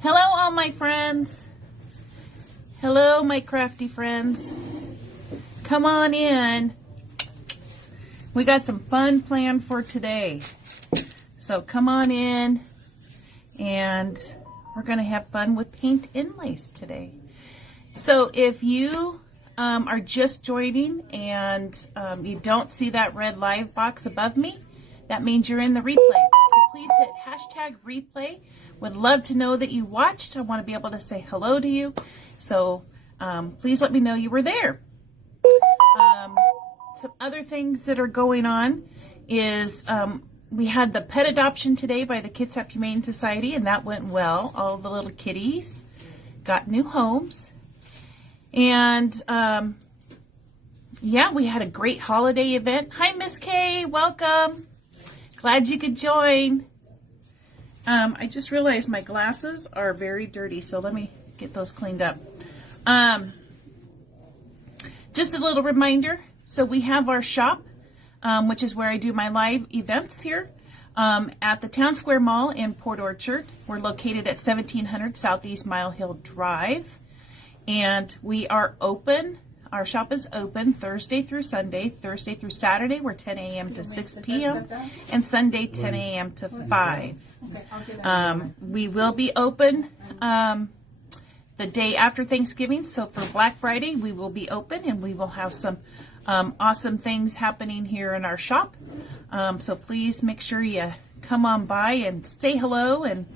Hello, all my friends. Hello, my crafty friends. Come on in. We got some fun planned for today. So come on in, and we're going to have fun with paint inlays today. So if you are just joining and you don't see that red live box above me, that means you're in the replay. So please hit hashtag replay. Would love to know that you watched. I want to be able to say hello to you. So please let me know you were there. Some other things that are going on is we had the pet adoption today by the Kids at Humane Society, and that went well. All the little kitties got new homes. And yeah, we had a great holiday event. Hi, Miss Kay. Welcome. Glad you could join. I just realized my glasses are very dirty, so let me get those cleaned up. Just a little reminder. So we have our shop, which is where I do my live events here at the Town Square Mall in Port Orchard. We're located at 1700 Southeast Mile Hill Drive. And we are open. Our shop is open Thursday through Sunday. Thursday through Saturday, we're 10 a.m. to 6 p.m. And Sunday, 10 a.m. to 5. We will be open the day after Thanksgiving. So for Black Friday, we will be open, and we will have some awesome things happening here in our shop. So please make sure you come on by and say hello and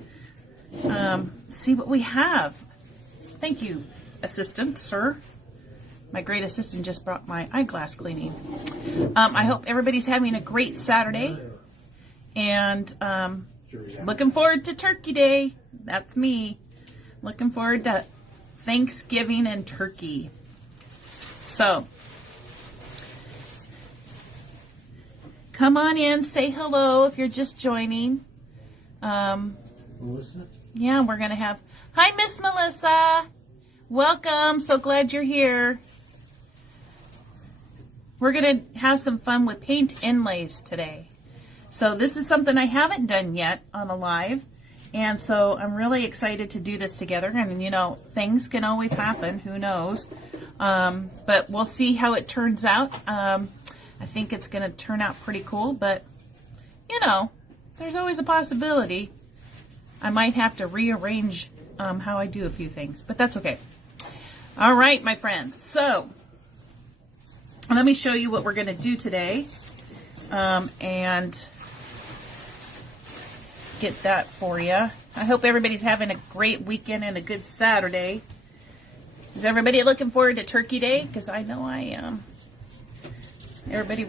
see what we have. Thank you, assistant, sir. My great assistant just brought my eyeglass cleaning. I hope everybody's having a great Saturday. And looking forward to Turkey Day. That's me. Looking forward to Thanksgiving and turkey. So, come on in, say hello if you're just joining. Melissa? Yeah, we're going to have... Hi, Miss Melissa. Welcome. So glad you're here. We're going to have some fun with paint inlays today. So this is something I haven't done yet on a live. And so I'm really excited to do this together. And, you know, things can always happen. Who knows? But we'll see how it turns out. I think it's going to turn out pretty cool. But, you know, there's always a possibility. I might have to rearrange how I do a few things. But that's okay. All right, my friends. So let me show you what we're going to do today. And get that for you. I hope everybody's having a great weekend and a good Saturday. Is everybody looking forward to Turkey Day? Because I know I am. Everybody,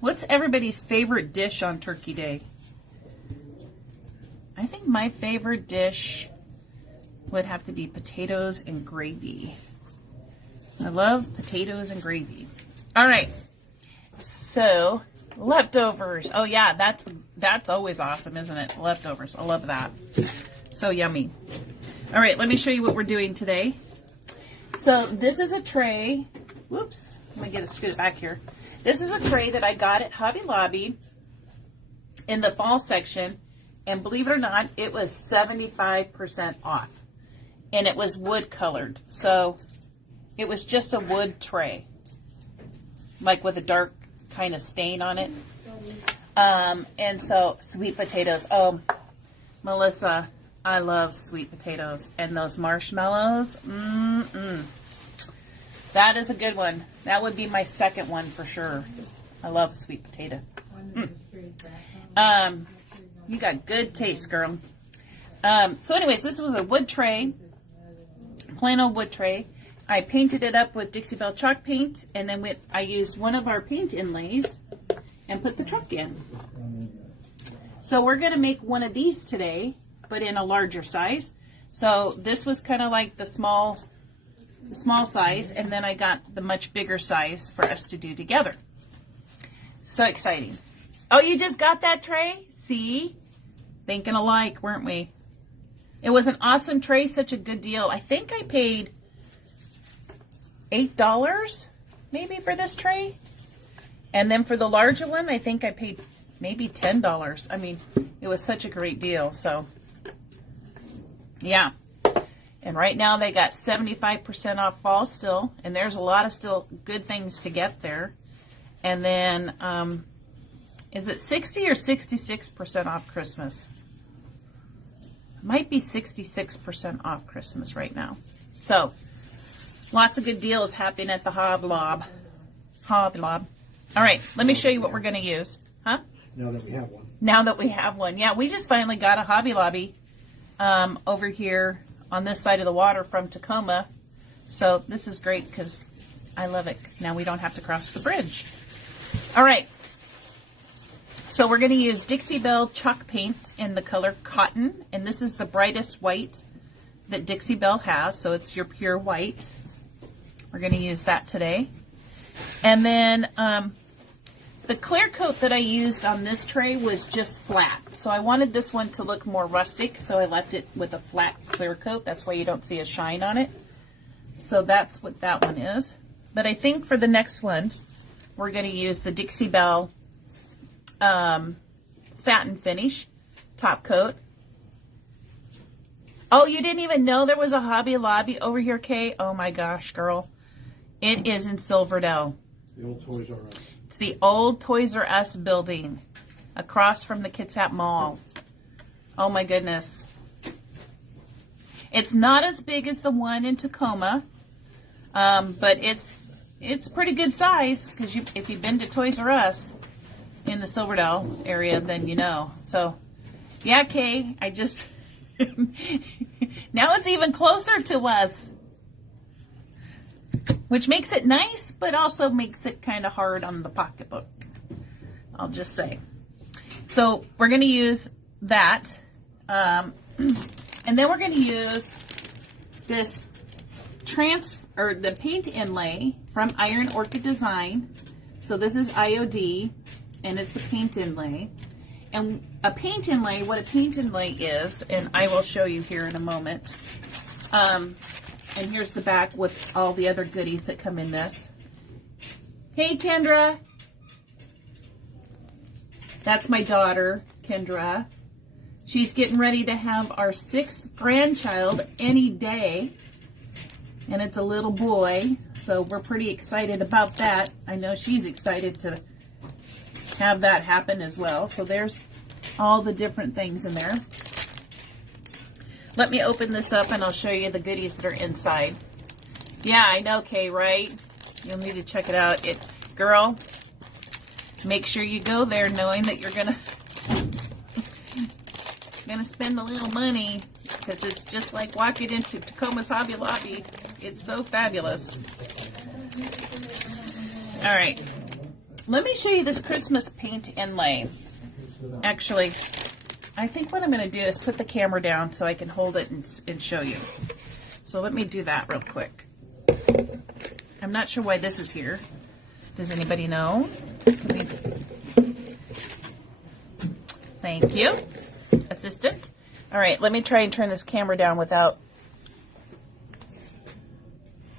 what's everybody's favorite dish on Turkey Day? I think my favorite dish would have to be potatoes and gravy. I love potatoes and gravy. All right. So, leftovers. Oh yeah, that's always awesome, isn't it? Leftovers. I love that. So yummy. All right, let me show you what we're doing today. So this is a tray. Whoops. Let me scoot it back here. This is a tray that I got at Hobby Lobby in the fall section, and believe it or not, it was 75% off, and it was wood colored. So it was just a wood tray, like with a dark kind of stain on it. And so sweet potatoes. Oh, Melissa, I love sweet potatoes. And those marshmallows. That is a good one. That would be my second one for sure. I love sweet potato. You got good taste, girl. So anyways, this was a wood tray. Plain old wood tray. I painted it up with Dixie Belle chalk paint, and then I used one of our paint inlays and put the truck in. So we're going to make one of these today, but in a larger size. So this was kind of like the small size, and then I got the much bigger size for us to do together. So exciting. Oh, you just got that tray? See? Thinking alike, weren't we? It was an awesome tray, such a good deal. I think I paid $8 maybe for this tray. And then for the larger one, I think I paid maybe $10. I mean, it was such a great deal. So yeah. And right now they got 75% off fall still, and there's a lot of still good things to get there. And then, is it 60 or 66% off Christmas? It might be 66% off Christmas right now. So, lots of good deals happening at the Hoblob. Hoblob. All right, let me show you what we're going to use. Huh? Now that we have one. Now that we have one. Yeah, we just finally got a Hobby Lobby over here on this side of the water from Tacoma. So this is great because I love it, because now we don't have to cross the bridge. All right. So we're going to use Dixie Belle chalk paint in the color Cotton. And this is the brightest white that Dixie Belle has. So it's your pure white. We're going to use that today. And then the clear coat that I used on this tray was just flat. So I wanted this one to look more rustic, so I left it with a flat clear coat. That's why you don't see a shine on it. So that's what that one is. But I think for the next one, we're going to use the Dixie Belle satin finish top coat. Oh, you didn't even know there was a Hobby Lobby over here, Kay? Oh my gosh, girl. It is in Silverdale. The old Toys R Us. It's the old Toys R Us building across from the Kitsap Mall. Oh my goodness. It's not as big as the one in Tacoma, but it's pretty good size, because if you've been to Toys R Us in the Silverdale area, then you know. So, yeah, Kay, I just... now it's even closer to us, which makes it nice, but also makes it kind of hard on the pocketbook, I'll just say. So we're going to use that, and then we're going to use this the paint inlay from Iron Orchid Design. So this is IOD, and it's a paint inlay. And a paint inlay, what a paint inlay is, and I will show you here in a moment. And here's the back with all the other goodies that come in this. Hey, Kendra. That's my daughter, Kendra. She's getting ready to have our 6th grandchild any day. And it's a little boy, so we're pretty excited about that. I know she's excited to have that happen as well. So there's all the different things in there. Let me open this up and I'll show you the goodies that are inside. Yeah, I know, Kay, right? You'll need to check it out. Girl, make sure you go there knowing that you're gonna spend a little money, because it's just like walking into Tacoma's Hobby Lobby. It's so fabulous. All right, let me show you this Christmas paint inlay. Actually, I think what I'm going to do is put the camera down so I can hold it and show you. So let me do that real quick. I'm not sure why this is here. Does anybody know? Thank you, assistant. All right, let me try and turn this camera down without...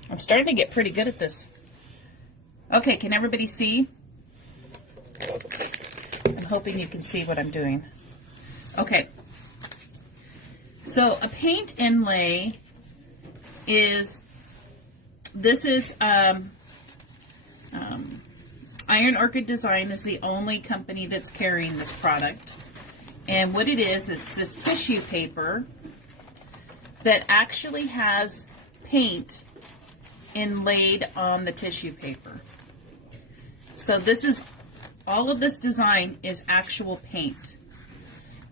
I'm starting to get pretty good at this. Okay, can everybody see? I'm hoping you can see what I'm doing. Okay. So a paint inlay is, this is Iron Orchid Design is the only company that's carrying this product. And what it is, it's this tissue paper that actually has paint inlaid on the tissue paper. So this is, all of this design is actual paint,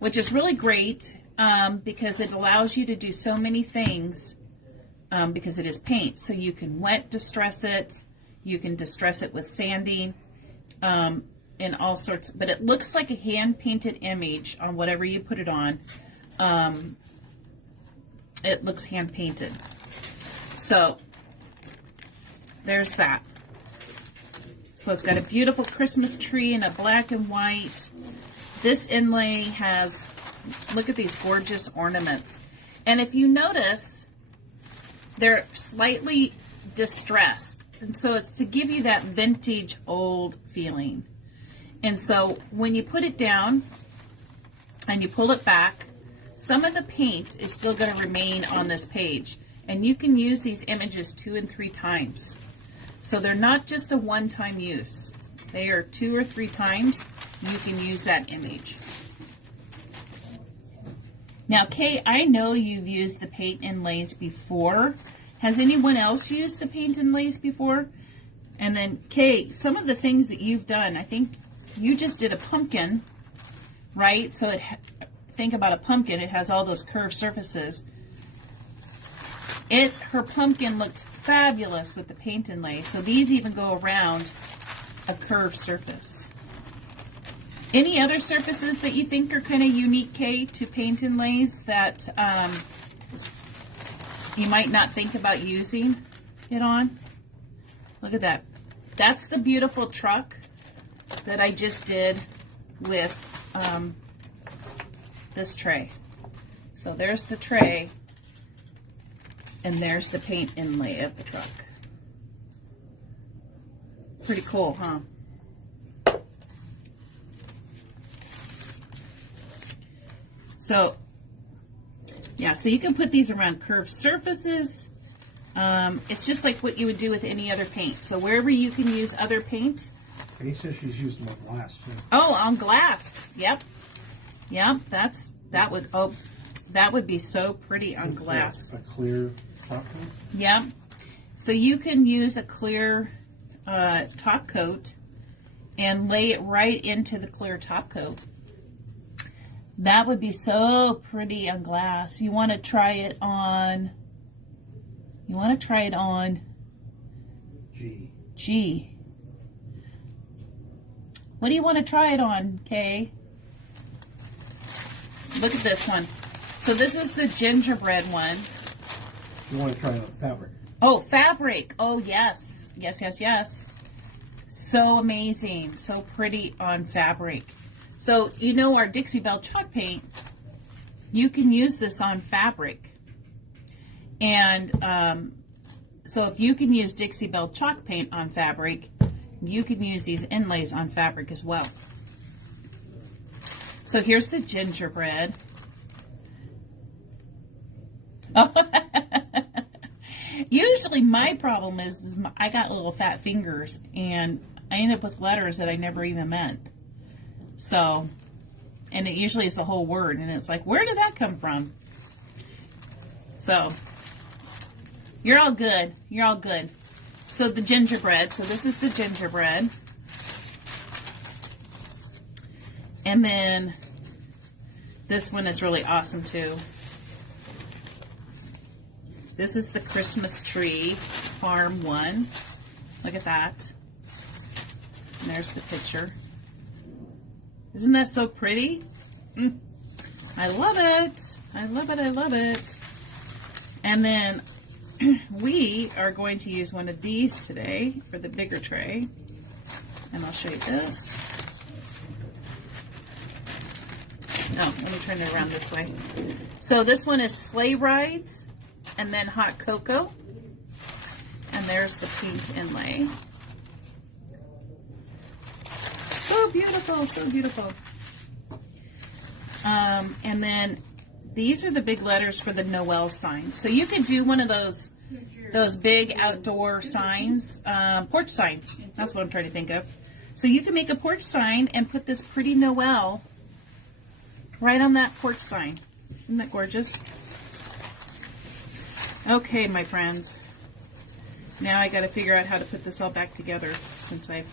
which is really great because it allows you to do so many things because it is paint. So you can wet distress it, you can distress it with sanding, and all sorts, but it looks like a hand-painted image on whatever you put it on. It looks hand-painted. So there's that. So it's got a beautiful Christmas tree in a black and white. This inlay has, look at these gorgeous ornaments. And if you notice, they're slightly distressed. And so it's to give you that vintage old feeling. And so when you put it down and you pull it back, some of the paint is still going to remain on this page. And you can use these images 2 and 3 times. So they're not just a one-time use. They are 2 or 3 times you can use that image. Now, Kay, I know you've used the Paint Inlays before. Has anyone else used the Paint Inlays before? And then, Kay, some of the things that you've done, I think you just did a pumpkin, right? So think about a pumpkin. It has all those curved surfaces. Her pumpkin looked fabulous with the Paint Inlay. So these even go around a curved surface. Any other surfaces that you think are kind of unique, Kay, to Paint Inlays that you might not think about using it on? Look at that. That's the beautiful truck that I just did with this tray. So there's the tray, and there's the paint inlay of the truck. Pretty cool, huh? So, yeah, so you can put these around curved surfaces. It's just like what you would do with any other paint. So wherever you can use other paint. And he says she's used them on glass too. Oh, on glass. Yep. Yep. That would be so pretty on glass. A clear top coat? Yep. So you can use a clear top coat and lay it right into the clear top coat. That would be so pretty on glass. You want to try it on G. What do you want to try it on, Kay? Look at this one. So this is the gingerbread one. You want to try it on fabric. Oh, fabric. Oh, yes. Yes, yes, yes. So amazing. So pretty on fabric. So, you know our Dixie Belle chalk paint, you can use this on fabric. And so if you can use Dixie Belle chalk paint on fabric, you can use these inlays on fabric as well. So here's the gingerbread. Oh. Usually my problem is I got little fat fingers and I end up with letters that I never even meant. So, and it usually is the whole word, and it's like, where did that come from? So, you're all good. You're all good. So the gingerbread. So this is the gingerbread. And then this one is really awesome too. This is the Christmas tree farm one. Look at that. And there's the picture. Isn't that so pretty? I love it. I love it. I love it. And then we are going to use one of these today for the bigger tray. And I'll show you this. No, let me turn it around this way. So this one is sleigh rides and then hot cocoa. And there's the paint inlay. So beautiful, so beautiful. And then these are the big letters for the Noel sign. So you could do one of those big outdoor signs, porch signs. That's what I'm trying to think of. So you can make a porch sign and put this pretty Noel right on that porch sign. Isn't that gorgeous? Okay, my friends. Now I got to figure out how to put this all back together since I've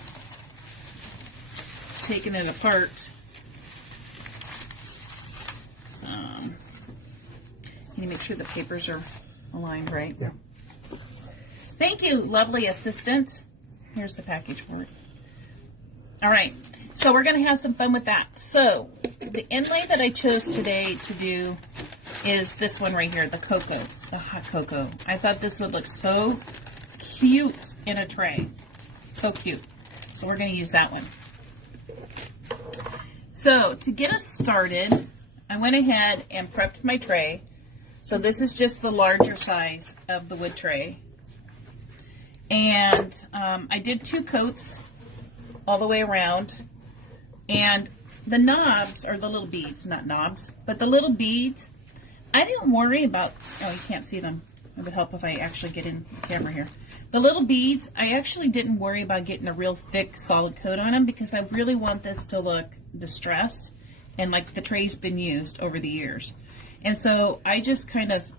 taken it apart. Can you make sure the papers are aligned right? Yeah. Thank you, lovely assistant. Here's the package for it. All right, so we're going to have some fun with that. So the inlay that I chose today to do is this one right here, the cocoa, the hot cocoa. I thought this would look so cute in a tray. So cute. So we're going to use that one. So to get us started, I went ahead and prepped my tray. So this is just the larger size of the wood tray. And I did 2 coats all the way around And the knobs, or the little beads, not knobs, but the little beads, I didn't worry about, oh, you can't see them. It would help if I actually get in the camera here. The little beads, I actually didn't worry about getting a real thick, solid coat on them because I really want this to look distressed and like the tray's been used over the years. And so I just kind of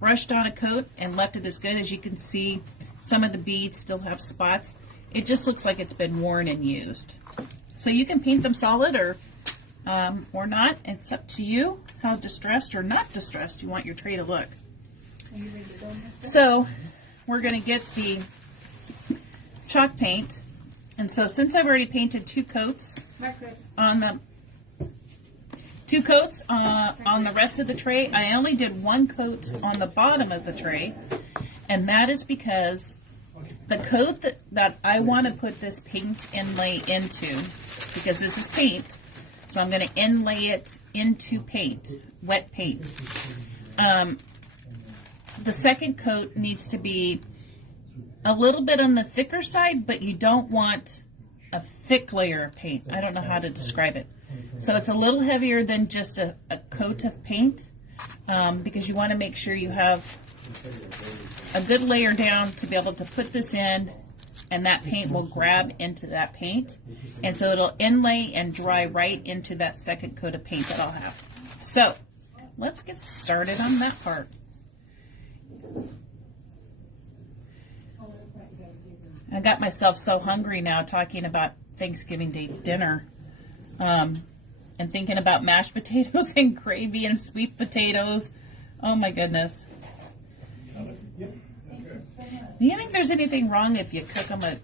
brushed on a coat and left it as good. As you can see, some of the beads still have spots. It just looks like it's been worn and used. So you can paint them solid or not. It's up to you how distressed or not distressed you want your tray to look. Are you ready to go, Mister? So we're going to get the chalk paint. And so since I've already painted 2 coats on the on the rest of the tray, I only did 1 coat on the bottom of the tray. And that is because the coat that I want to put this paint inlay into, because this is paint, so I'm going to inlay it into paint, wet paint. The second coat needs to be a little bit on the thicker side, but you don't want a thick layer of paint. I don't know how to describe it. So it's a little heavier than just a coat of paint, because you want to make sure you have a good layer down to be able to put this in, and that paint will grab into that paint, and so it'll inlay and dry right into that second coat of paint that I'll have. So let's get started on that part. I got myself so hungry now talking about Thanksgiving Day dinner, and thinking about mashed potatoes and gravy and sweet potatoes. Oh my goodness. Do you think there's anything wrong if you cook them a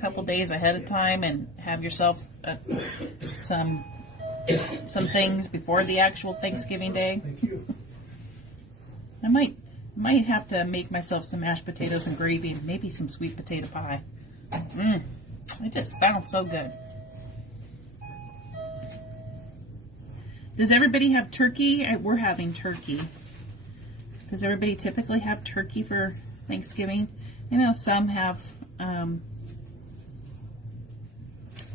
couple days ahead of time and have yourself some things before the actual Thanksgiving Day? I might have to make myself some mashed potatoes and gravy and maybe some sweet potato pie. It just sounds so good. Does everybody have turkey? We're having turkey. Does everybody typically have turkey for Thanksgiving? I know some have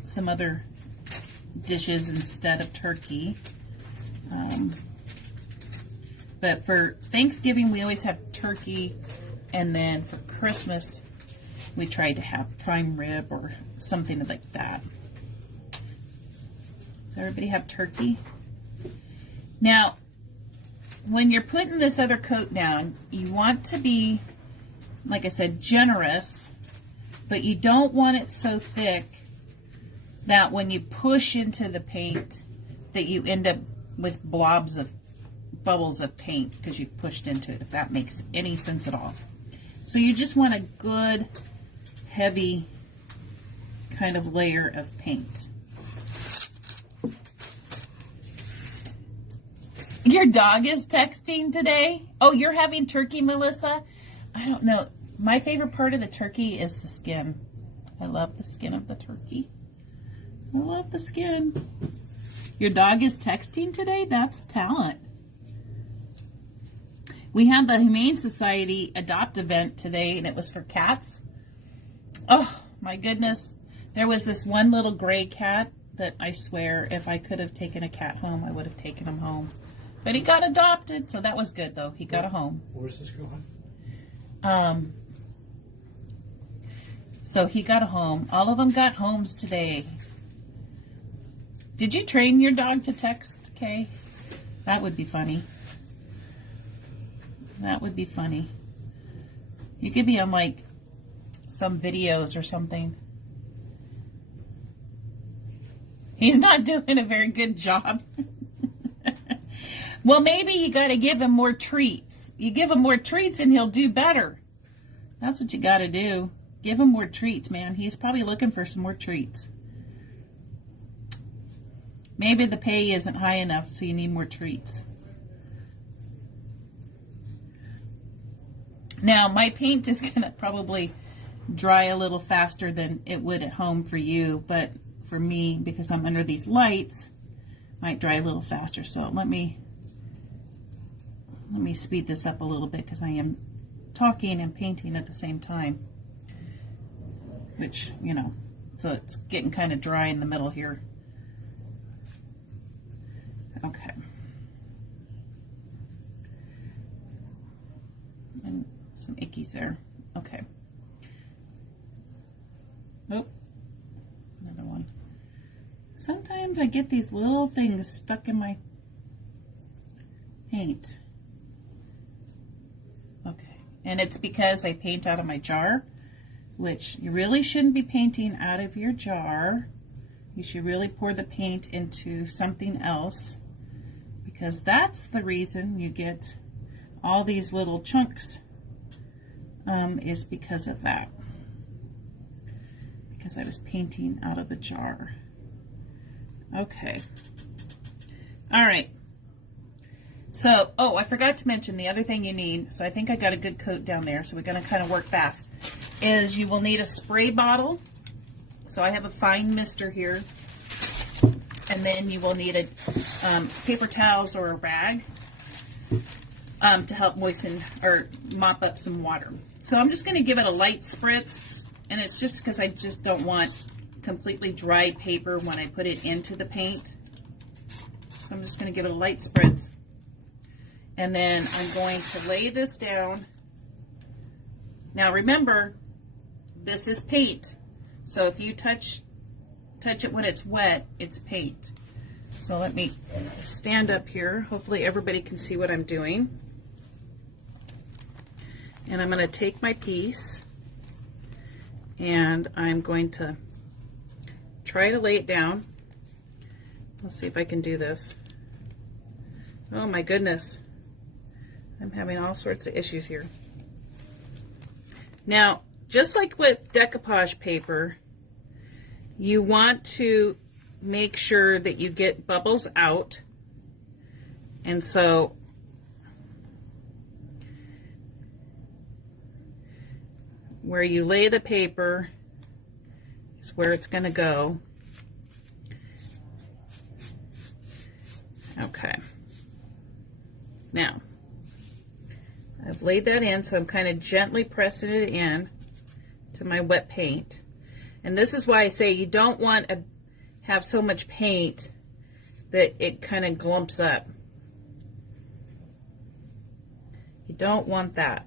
some other dishes instead of turkey. But for Thanksgiving, we always have turkey, and then for Christmas, we try to have prime rib or something like that. Does everybody have turkey? Now, when you're putting this other coat down, you want to be, like I said, generous, but you don't want it so thick that when you push into the paint that you end up with bubbles of paint because you've pushed into it, if that makes any sense at all. So you just want a good, heavy kind of layer of paint. Your dog is texting today? Oh, you're having turkey, Melissa? I don't know. My favorite part of the turkey is the skin. I love the skin of the turkey. I love the skin. Your dog is texting today? That's talent. We had the Humane Society adopt event today, and it was for cats. Oh, my goodness. There was this one little gray cat that I swear if I could have taken a cat home, I would have taken him home. But he got adopted, so that was good, though. He got a home. Where's this going? So he got a home. All of them got homes today. Did you train your dog to text, Kay? That would be funny. That would be funny. You could be on, like, some videos or something. He's not doing a very good job. Well, maybe you got to give him more treats. You give him more treats and he'll do better. That's what you got to do. Give him more treats, man. He's probably looking for some more treats. Maybe the pay isn't high enough, so you need more treats. Now, my paint is going to probably dry a little faster than it would at home for you, but for me, because I'm under these lights, it might dry a little faster. So let me speed this up a little bit because I am talking and painting at the same time, which, you know, So it's getting kind of dry in the middle here. Okay. And some ickies there. Okay. Oh, another one. Sometimes I get these little things stuck in my paint. Okay, and it's because I paint out of my jar, which you really shouldn't be painting out of your jar. You should really pour the paint into something else, because that's the reason you get all these little chunks, is because of that. Because I was painting out of the jar. Okay. All right. So, oh, I forgot to mention the other thing you need. So I think I got a good coat down there. So we're going to kind of work fast. Is you will need a spray bottle. So I have a fine mister here. And then you will need a paper towels or a rag to help moisten or mop up some water. So I'm just going to give it a light spritz. And it's just because I just don't want completely dry paper when I put it into the paint. So I'm just going to give it a light spritz. And then I'm going to lay this down. Now remember, this is paint. So if you touch it when it's wet, it's paint. So let me stand up here. Hopefully everybody can see what I'm doing. And I'm going to take my piece and I'm going to try to lay it down. Let's see if I can do this. Oh my goodness. I'm having all sorts of issues here. Now, just like with decoupage paper, you want to make sure that you get bubbles out. And so where you lay the paper is where it's going to go. Okay. Now, I've laid that in, so I'm kind of gently pressing it in to my wet paint. And this is why I say you don't want to have so much paint that it kind of glumps up. You don't want that.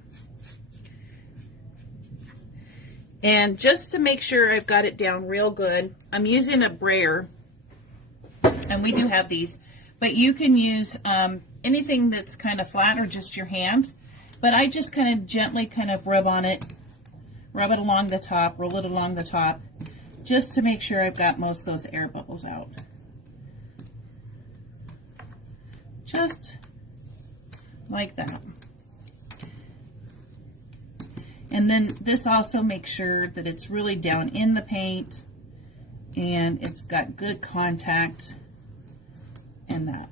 And just to make sure I've got it down real good, I'm using a brayer, and we do have these, but you can use anything that's kind of flat or just your hands. But I just kind of gently kind of rub on it, rub it along the top, roll it along the top, just to make sure I've got most of those air bubbles out. Just like that. And then this also makes sure that it's really down in the paint and it's got good contact and that.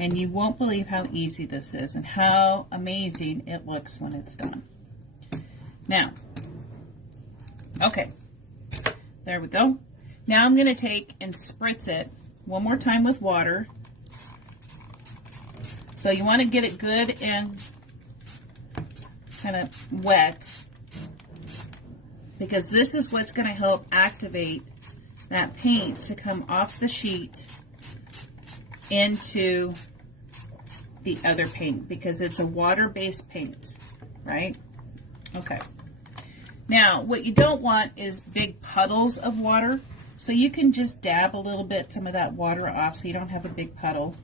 And you won't believe how easy this is and how amazing it looks when it's done. Now, okay, there we go. Now I'm going to take and spritz it one more time with water. So you want to get it good and kind of wet, because this is what's going to help activate that paint to come off the sheet into the other paint, because it's a water-based paint, right? Okay. Now, what you don't want is big puddles of water, so you can just dab a little bit some of that water off so you don't have a big puddle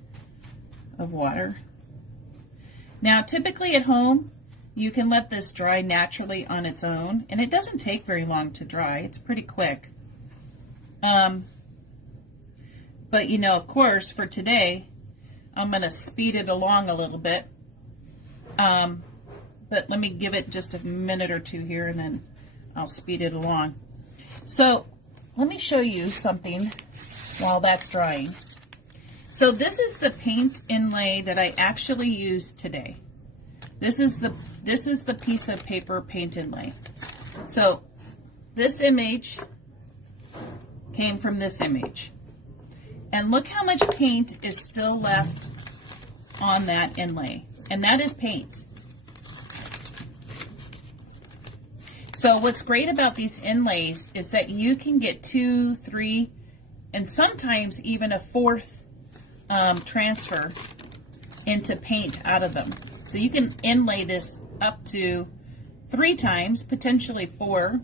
of water. Now, typically at home, you can let this dry naturally on its own, and it doesn't take very long to dry. It's pretty quick. But, you know, of course, for today, I'm going to speed it along a little bit. But let me give it just a minute or two here, and then I'll speed it along. So let me show you something while that's drying. So this is the paint inlay that I actually used today. This is the piece of paper paint inlay. So this image came from this image. And look how much paint is still left on that inlay. And that is paint. So what's great about these inlays is that you can get 2, 3, and sometimes even a 4th transfer into paint out of them. So you can inlay this up to 3 times, potentially 4,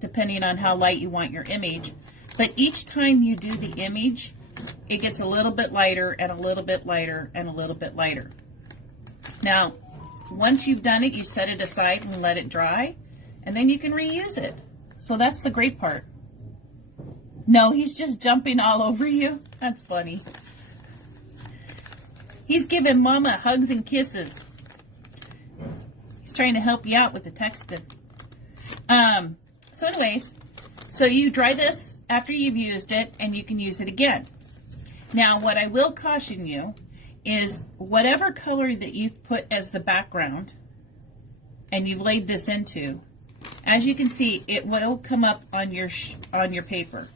depending on how light you want your image. But each time you do the image, it gets a little bit lighter and a little bit lighter and a little bit lighter. Now, once you've done it, you set it aside and let it dry, and then you can reuse it. So that's the great part. No, he's just jumping all over you. That's funny. He's giving Mama hugs and kisses. He's trying to help you out with the texting. So anyways, so you dry this after you've used it, and you can use it again. Now, what I will caution you is whatever color that you've put as the background and you've laid this into, as you can see, it will come up on your paper.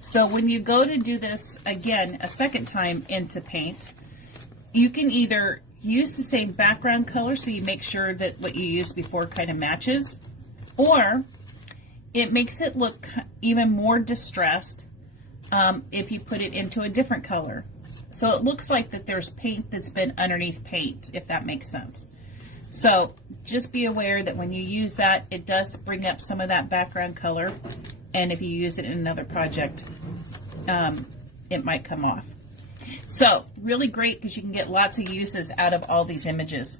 So when you go to do this again a second time into paint, you can either use the same background color so you make sure that what you used before kind of matches, or it makes it look even more distressed if you put it into a different color. So it looks like that there's paint that's been underneath paint, if that makes sense. So just be aware that when you use that, it does bring up some of that background color, and if you use it in another project, it might come off. So really great because you can get lots of uses out of all these images.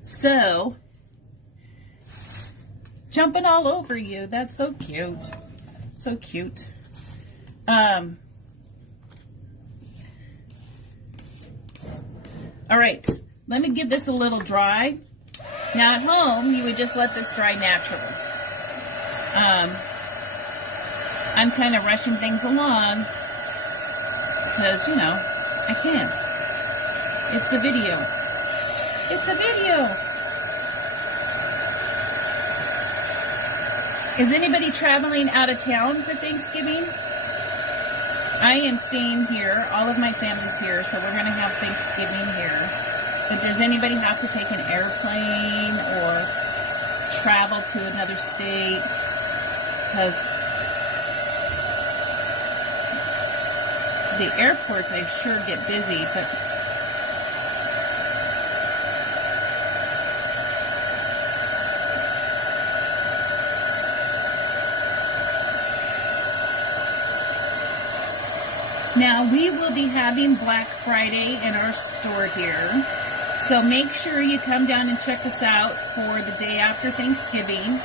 So jumping all over you, that's so cute. So cute. All right, let me give this a little dry. Now at home, you would just let this dry naturally. I'm kind of rushing things along because, you know, I can. It's a video. It's a video. Is anybody traveling out of town for Thanksgiving? I am staying here. All of my family's here, so we're going to have Thanksgiving here. But does anybody have to take an airplane or travel to another state? Because the airports, I sure get busy, but now we will be having Black Friday in our store here. So make sure you come down and check us out for the day after Thanksgiving.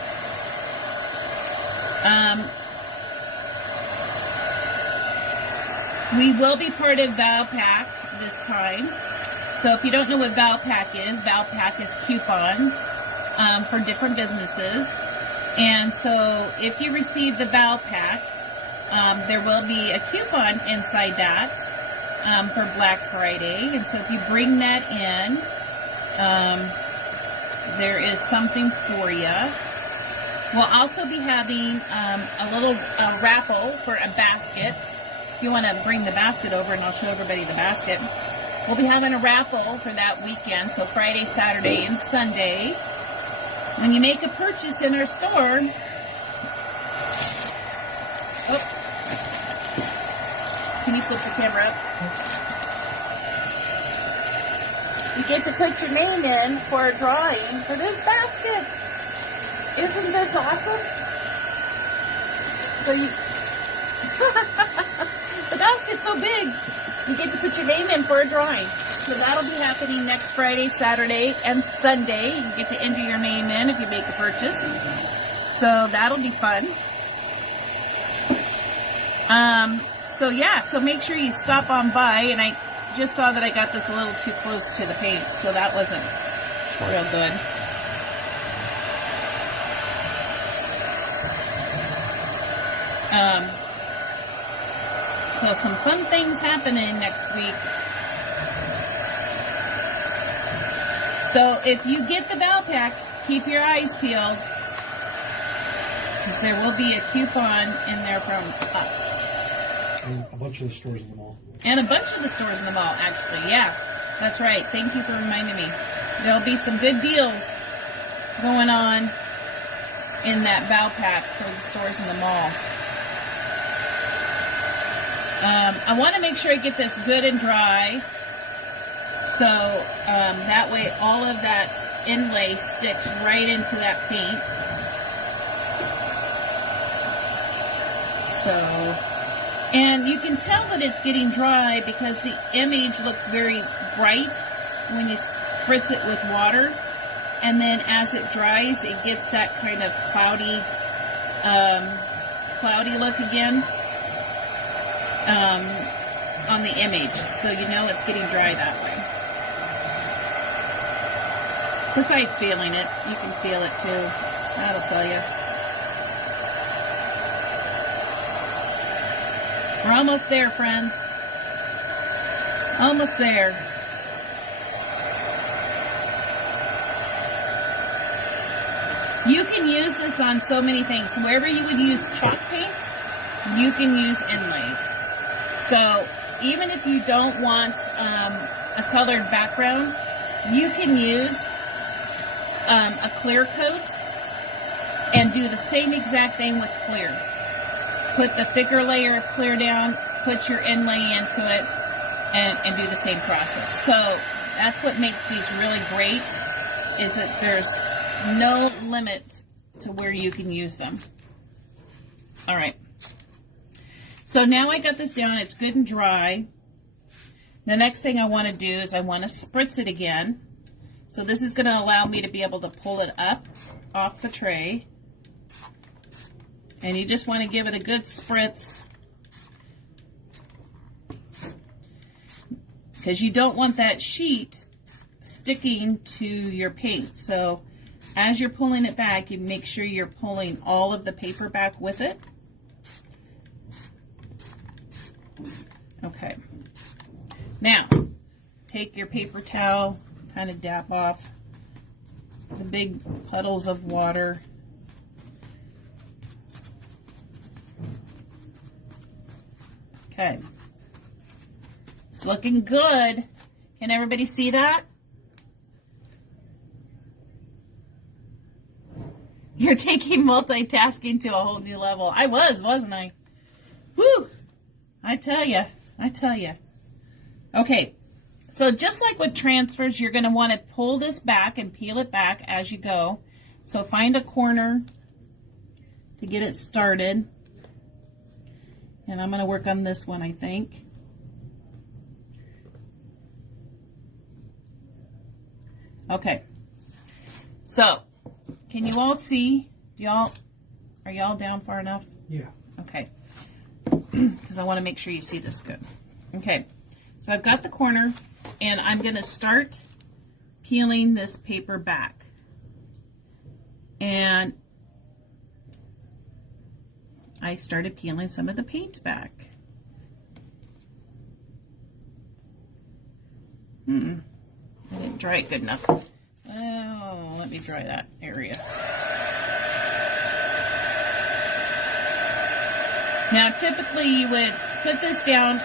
We will be part of Valpak this time. So if you don't know what Valpak is coupons for different businesses. And so if you receive the Valpak, there will be a coupon inside that for Black Friday. And so if you bring that in, there is something for you. We'll also be having a little raffle for a basket. If you want to bring the basket over, and I'll show everybody the basket. We'll be having a raffle for that weekend, so Friday, Saturday, and Sunday. When you make a purchase in our store, can you flip the camera up? You get to put your name in for a drawing for this basket. Isn't this awesome? So you, the basket's so big, you get to put your name in for a drawing. So that'll be happening next Friday, Saturday, and Sunday. You get to enter your name in if you make a purchase. So that'll be fun. So yeah, so make sure you stop on by, and I just saw that I got this a little too close to the paint, so that wasn't real good. So some fun things happening next week. So if you get the Valpak, keep your eyes peeled, because there will be a coupon in there from us. And a bunch of the stores in the mall. And a bunch of the stores in the mall, actually. Yeah, that's right. Thank you for reminding me. There'll be some good deals going on in that bow pack for the stores in the mall. I want to make sure I get this good and dry, so that way all of that inlay sticks right into that paint. So, and you can tell that it's getting dry because the image looks very bright when you spritz it with water, and then as it dries, it gets that kind of cloudy look again. On the image, so you know it's getting dry that way. Besides feeling it, you can feel it too. That'll tell you. We're almost there, friends. Almost there. You can use this on so many things. So wherever you would use chalk paint, you can use inlays. So even if you don't want a colored background, you can use a clear coat and do the same exact thing with clear. Put the thicker layer of clear down, put your inlay into it, and do the same process. So that's what makes these really great, is that there's no limit to where you can use them. All right. So now I got this down, it's good and dry. The next thing I want to do is I want to spritz it again. So this is going to allow me to be able to pull it up off the tray. And you just want to give it a good spritz, because you don't want that sheet sticking to your paint. So as you're pulling it back, you make sure you're pulling all of the paper back with it. Okay, now take your paper towel, kind of dap off the big puddles of water. Okay, it's looking good. Can everybody see that? You're taking multitasking to a whole new level. I was, wasn't I? Woo! I tell you. Okay, so just like with transfers, you're going to want to pull this back and peel it back as you go. So find a corner to get it started. And I'm going to work on this one, I think. Okay, so can you all see? Are y'all down far enough? Yeah. Okay. Because I want to make sure you see this good. Okay, so I've got the corner, and I'm going to start peeling this paper back. And I started peeling some of the paint back. I didn't dry it good enough. Oh, let me dry that area. Now, typically you would put this down,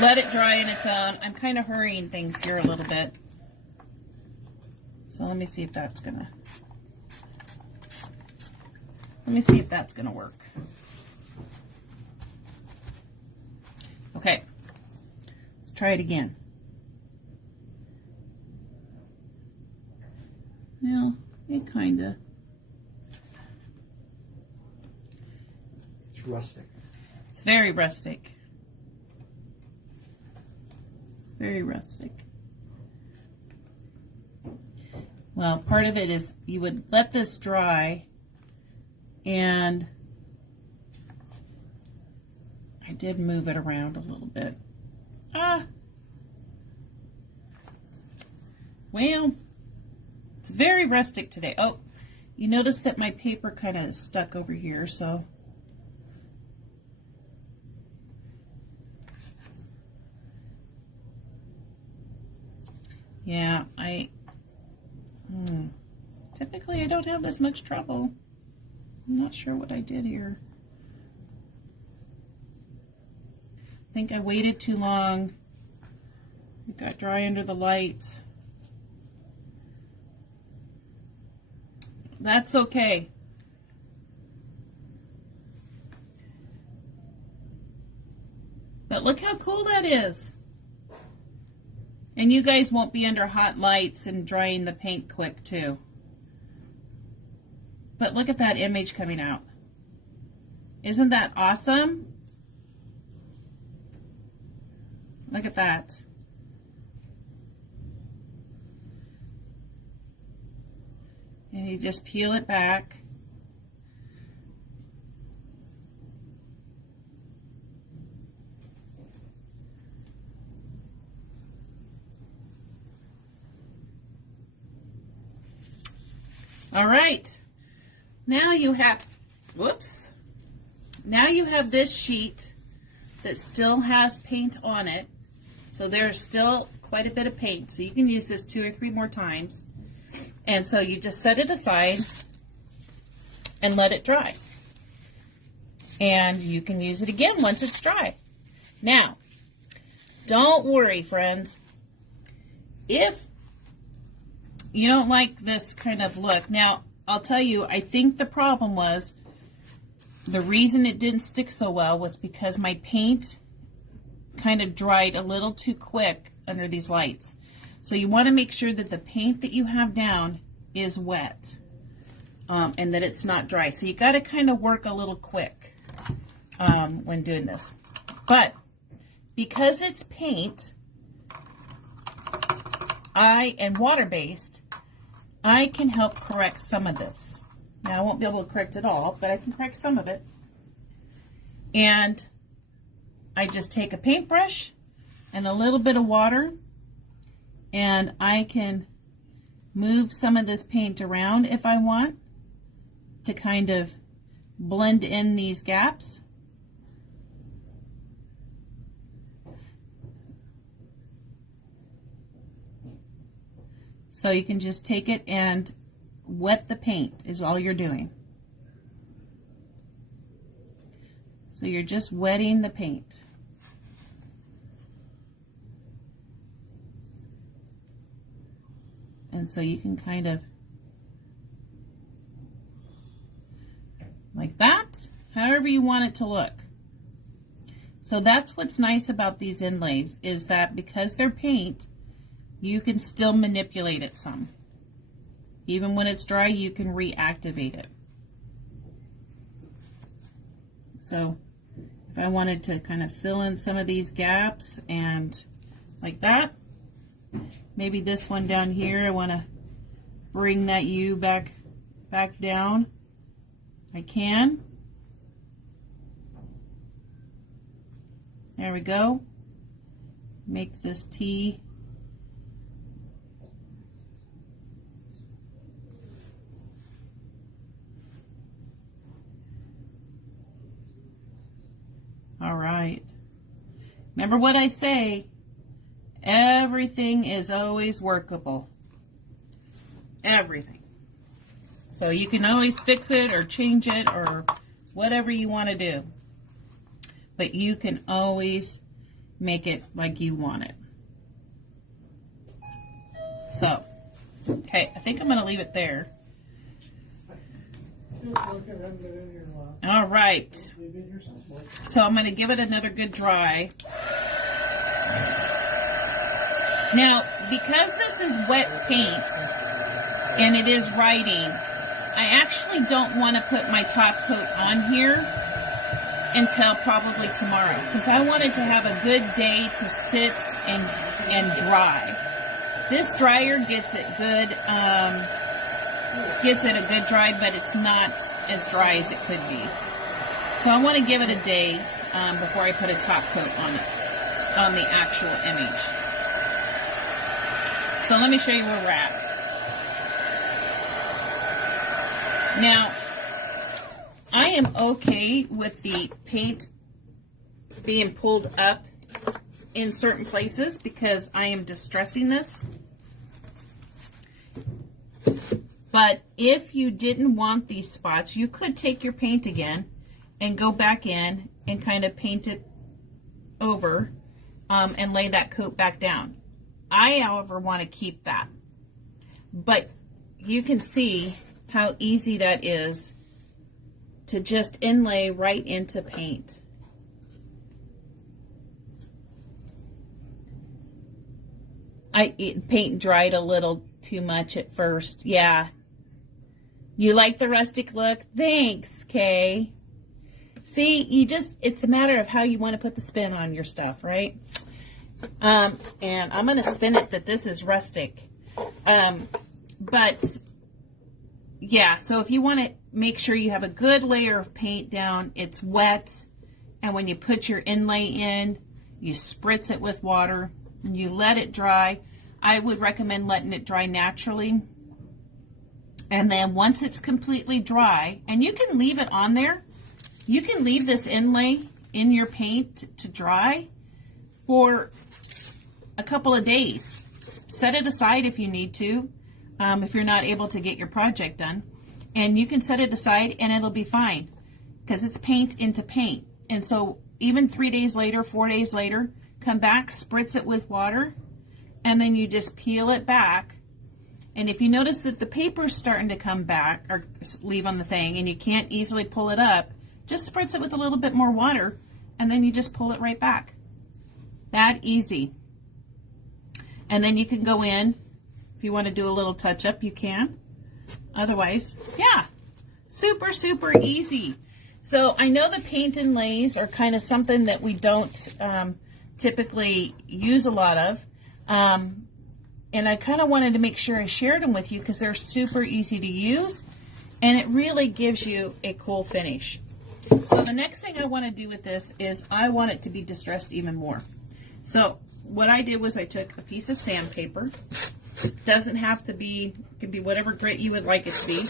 let it dry in its own. I'm kind of hurrying things here a little bit. So let me see if that's gonna work. Okay, let's try it again. Now, it kinda. It's rustic. It's very rustic. It's very rustic. Well, part of it is you would let this dry, and I did move it around a little bit. Well, it's very rustic today. Oh, you notice that my paper kind of is stuck over here, so yeah, typically I don't have this much trouble. I'm not sure what I did here. I think I waited too long It got dry under the lights. That's okay. But look how cool that is. And you guys won't be under hot lights and drying the paint quick too. But look at that image coming out. Isn't that awesome? Look at that. And you just peel it back. All right. Now you have, whoops. Now you have this sheet that still has paint on it. So there's still quite a bit of paint. So you can use this 2 or 3 more times. And so you just set it aside and let it dry. And you can use it again once it's dry. Now, don't worry, friends. If you don't like this kind of look, now I'll tell you, I think the problem was, the reason it didn't stick so well was because my paint kind of dried a little too quick under these lights. So you want to make sure that the paint that you have down is wet and that it's not dry. So you got to kind of work a little quick when doing this. But because it's paint and water-based, I can help correct some of this. Now, I won't be able to correct it all, but I can correct some of it. And I just take a paintbrush and a little bit of water, and I can move some of this paint around if I want to kind of blend in these gaps. So you can just take it and wet the paint is all you're doing. So you're just wetting the paint. And so you can kind of, like that, however you want it to look. So that's what's nice about these inlays, is that because they're paint, you can still manipulate it some. Even when it's dry, you can reactivate it. So if I wanted to kind of fill in some of these gaps and like that, maybe this one down here, I want to bring that U back down. I can. There we go. Make this T. All right. Remember what I say, everything is always workable. Everything. So you can always fix it or change it or whatever you want to do. But you can always make it like you want it. So, okay, I think I'm going to leave it there. All right. So I'm going to give it another good dry. Now, because this is wet paint and it is writing, I actually don't want to put my top coat on here until probably tomorrow, because I wanted to have a good day to sit and dry. This dryer gets it good, a good dry, but it's not as dry as it could be. So I want to give it a day before I put a top coat on it, on the actual image. So let me show you where we're at. Now, I am okay with the paint being pulled up in certain places because I am distressing this. But if you didn't want these spots, you could take your paint again and go back in and kind of paint it over and lay that coat back down. I, however, want to keep that. But you can see how easy that is to just inlay right into paint. Paint dried a little too much at first. Yeah. You like the rustic look? Thanks, Kay. See, it's a matter of how you want to put the spin on your stuff, right? And I'm going to spin it that this is rustic. But yeah, so if you want to make sure you have a good layer of paint down, it's wet, and when you put your inlay in, you spritz it with water, and you let it dry. I would recommend letting it dry naturally. And then once it's completely dry, and you can leave it on there, you can leave this inlay in your paint to dry for a couple of days. Set it aside if you need to, if you're not able to get your project done. And you can set it aside and it'll be fine because it's paint into paint. And so even 3 days later, 4 days later, come back, spritz it with water, and then you just peel it back. And if you notice that the paper's starting to come back or leave on the thing and you can't easily pull it up, just spritz it with a little bit more water and then you just pull it right back. That easy. And then you can go in, if you want to do a little touch up, you can. Otherwise, yeah, super, super easy. So I know the paint inlays are kind of something that we don't typically use a lot of. And I kind of wanted to make sure I shared them with you because they're super easy to use and it really gives you a cool finish. So the next thing I want to do with this is I want it to be distressed even more. So what I did was I took a piece of sandpaper. Doesn't have to be, it can be whatever grit you would like it to be.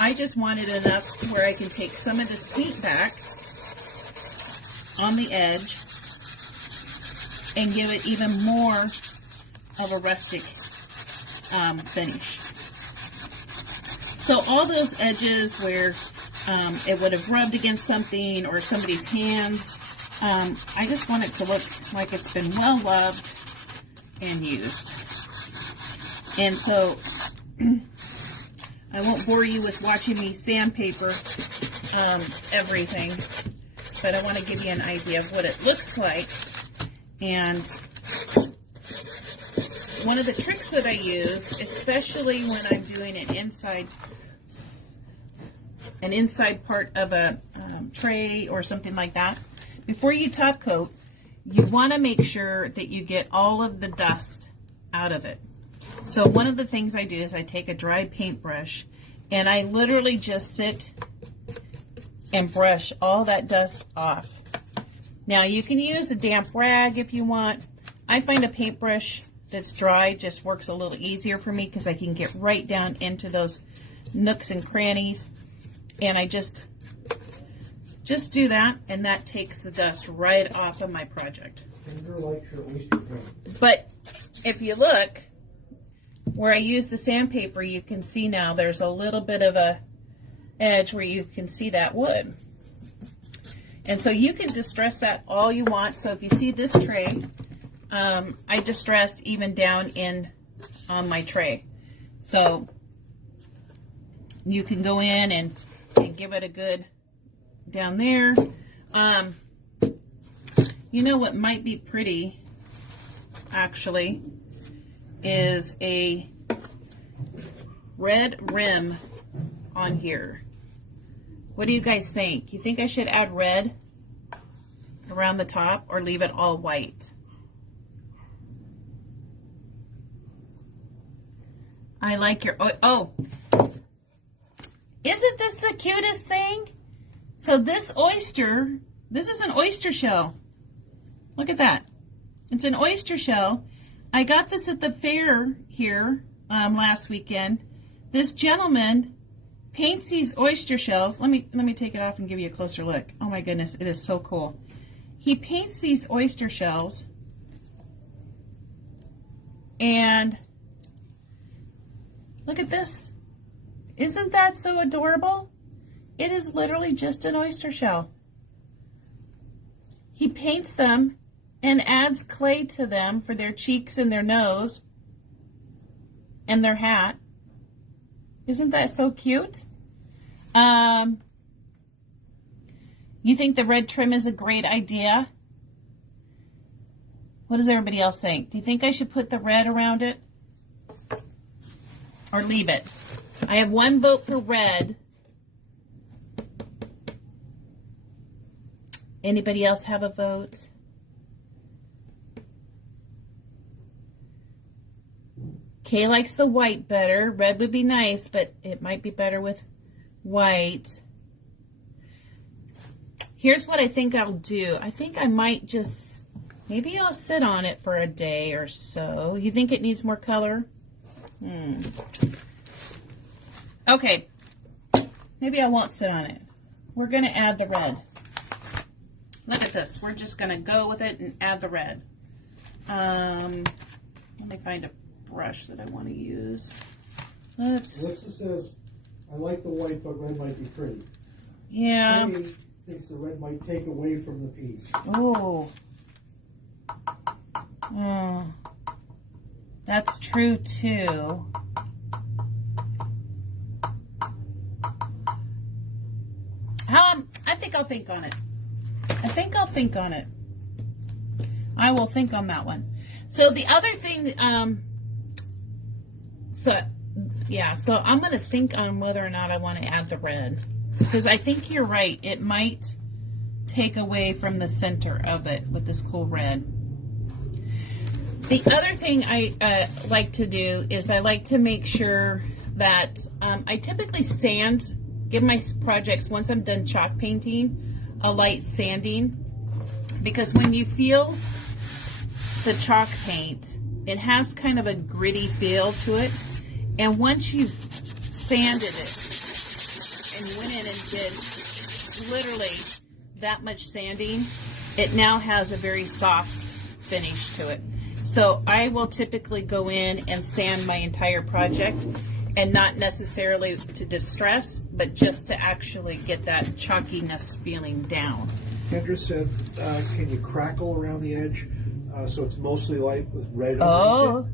I just wanted enough where I can take some of this paint back on the edge and give it even more of a rustic finish. So all those edges where it would have rubbed against something or somebody's hands, I just want it to look like it's been well loved and used. And so I won't bore you with watching me sandpaper everything, but I want to give you an idea of what it looks like. And one of the tricks that I use, especially when I'm doing an inside part of a tray or something like that, before you top coat, you want to make sure that you get all of the dust out of it. So one of the things I do is I take a dry paintbrush and I literally just sit and brush all that dust off. Now you can use a damp rag if you want. I find a paintbrush that's dry just works a little easier for me because I can get right down into those nooks and crannies, and I just do that, and that takes the dust right off of my project. But if you look where I use the sandpaper, you can see now there's a little bit of a edge where you can see that wood. And so you can distress that all you want. So if you see this tray, I distressed even down in on my tray. So you can go in and give it a good down there. You know what might be pretty, actually, is a red rim on here. What do you guys think? You think I should add red around the top or leave it all white? I like your, oh, isn't this the cutest thing? So this oyster, this is an oyster shell. Look at that. It's an oyster shell. I got this at the fair here last weekend. This gentleman paints these oyster shells. Let me take it off and give you a closer look. Oh my goodness, it is so cool. He paints these oyster shells, and look at this. Isn't that so adorable? It is literally just an oyster shell. He paints them and adds clay to them for their cheeks and their nose and their hat. Isn't that so cute? You think the red trim is a great idea? What does everybody else think? Do you think I should put the red around it? Or leave it? I have one vote for red. Anybody else have a vote? Kay likes the white better. Red would be nice, but it might be better with white. Here's what I think I'll do. I think I might just, maybe I'll sit on it for a day or so. You think it needs more color? Okay. Maybe I won't sit on it. We're going to add the red. Look at this. We're just going to go with it and add the red. Let me find a brush that I want to use. Oops. Melissa says, I like the white, but red might be pretty. Yeah. Amy thinks the red might take away from the piece. Oh. Oh. That's true too. I think I'll think on it. I will think on that one. So the other thing, so I'm going to think on whether or not I want to add the red. Because I think you're right. It might take away from the center of it with this cool red. The other thing I like to do is I like to make sure that I typically give my projects, once I'm done chalk painting, a light sanding. Because when you feel the chalk paint, it has kind of a gritty feel to it. And once you've sanded it and went in and did literally that much sanding, it now has a very soft finish to it. So I will typically go in and sand my entire project, and not necessarily to distress, but just to actually get that chalkiness feeling down. Kendra said, can you crackle around the edge so it's mostly light with red underneath Oh,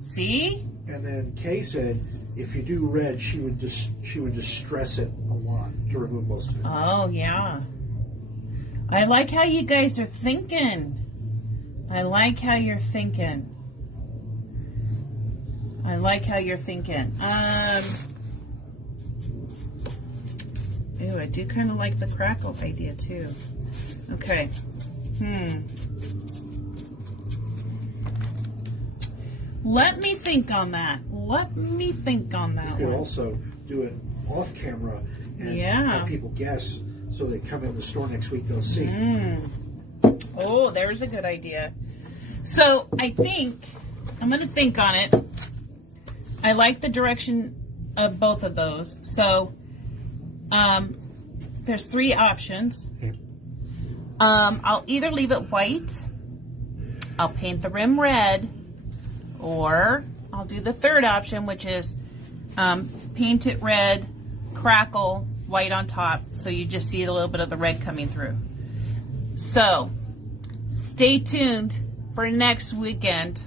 see? And then Kay said, if you do red, she would distress it a lot to remove most of it. Oh, yeah. I like how you guys are thinking. Ooh, I do kind of like the crackle idea too. Okay. Let me think on that. You could also do it off camera and have people guess, so they come in the store next week, they'll see. Oh, there's a good idea. So I think I'm going to think on it. I like the direction of both of those. So there's three options. I'll either leave it white, I'll paint the rim red, or I'll do the third option, which is paint it red, crackle, white on top, so you just see a little bit of the red coming through. So stay tuned for next weekend.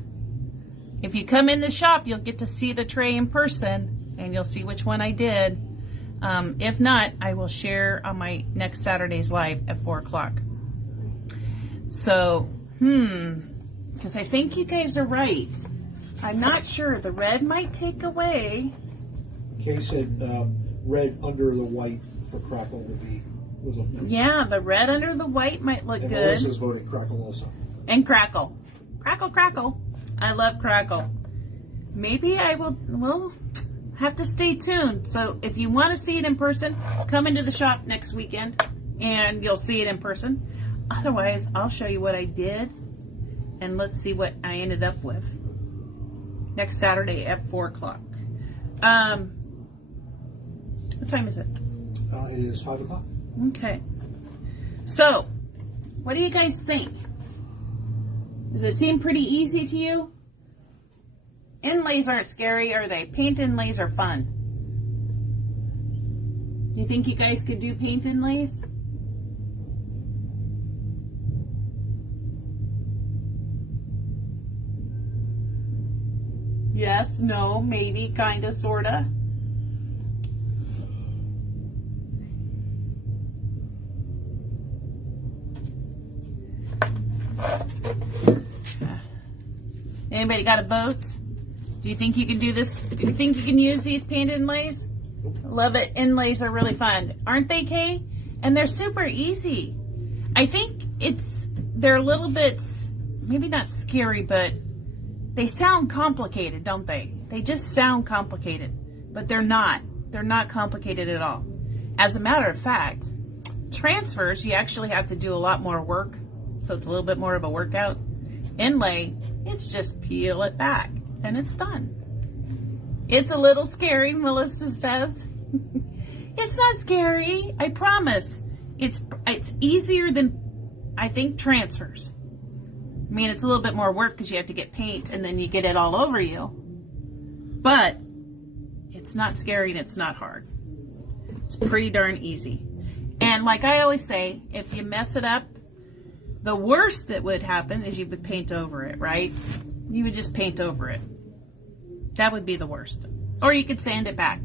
If you come in the shop, you'll get to see the tray in person, and you'll see which one I did. If not, I will share on my next Saturday's live at 4 o'clock. So, because I think you guys are right. I'm not sure. The red might take away. Kay said red under the white for crackle would look nice. Yeah, the red under the white might look good. Melissa's voting crackle also. And crackle. Crackle. I love crackle. Maybe we'll have to stay tuned. So if you want to see it in person, come into the shop next weekend and you'll see it in person. Otherwise, I'll show you what I did, and let's see what I ended up with next Saturday at 4 o'clock. What time is it? It is 5 o'clock. Okay. So, what do you guys think? Does it seem pretty easy to you? Inlays aren't scary, are they? Paint inlays are fun. Do you think you guys could do paint inlays? Yes, no, maybe, kinda, sorta. Anybody got a boat? Do you think you can do this? Do you think you can use these paint inlays? Love it. Inlays are really fun. Aren't they, Kay? And they're super easy. I think they're a little bit, maybe not scary, but they sound complicated, don't they? They just sound complicated, but they're not. They're not complicated at all. As a matter of fact, transfers, you actually have to do a lot more work, so it's a little bit more of a workout. Inlay, it's just peel it back, and it's done. It's a little scary, Melissa says. It's not scary, I promise. It's easier than, I think, transfers. I mean, it's a little bit more work because you have to get paint and then you get it all over you. But it's not scary and it's not hard. It's pretty darn easy. And like I always say, if you mess it up, the worst that would happen is you would paint over it, right? You would just paint over it. That would be the worst. Or you could sand it back.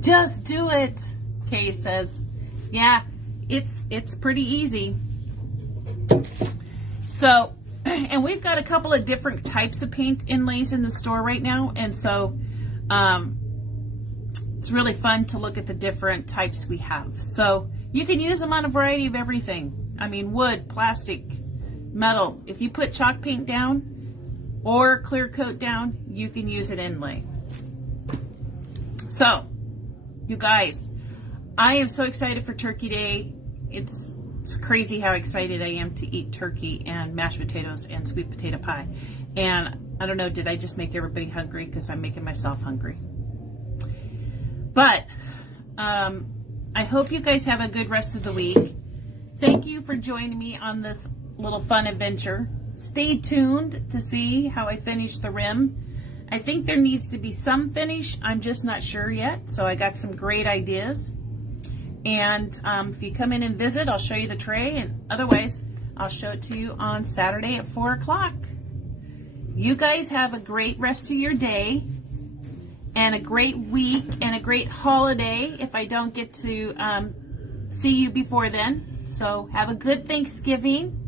Just do it, Kay says. Yeah, it's pretty easy. So, and we've got a couple of different types of paint inlays in the store right now, and so it's really fun to look at the different types we have. So you can use them on a variety of everything. I mean, wood, plastic, metal. If you put chalk paint down or clear coat down, you can use an inlay. So, you guys, I am so excited for Turkey Day. It's crazy how excited I am to eat turkey and mashed potatoes and sweet potato pie. And I don't know, did I just make everybody hungry? Because I'm making myself hungry. But I hope you guys have a good rest of the week. Thank you for joining me on this little fun adventure. Stay tuned to see how I finish the rim. I think there needs to be some finish. I'm just not sure yet. So I got some great ideas. And if you come in and visit, I'll show you the tray. And otherwise, I'll show it to you on Saturday at 4 o'clock. You guys have a great rest of your day. And a great week. And a great holiday if I don't get to see you before then. So have a good Thanksgiving.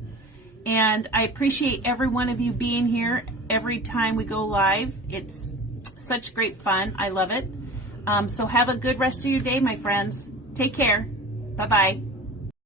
And I appreciate every one of you being here every time we go live. It's such great fun. I love it. So have a good rest of your day, my friends. Take care. Bye-bye.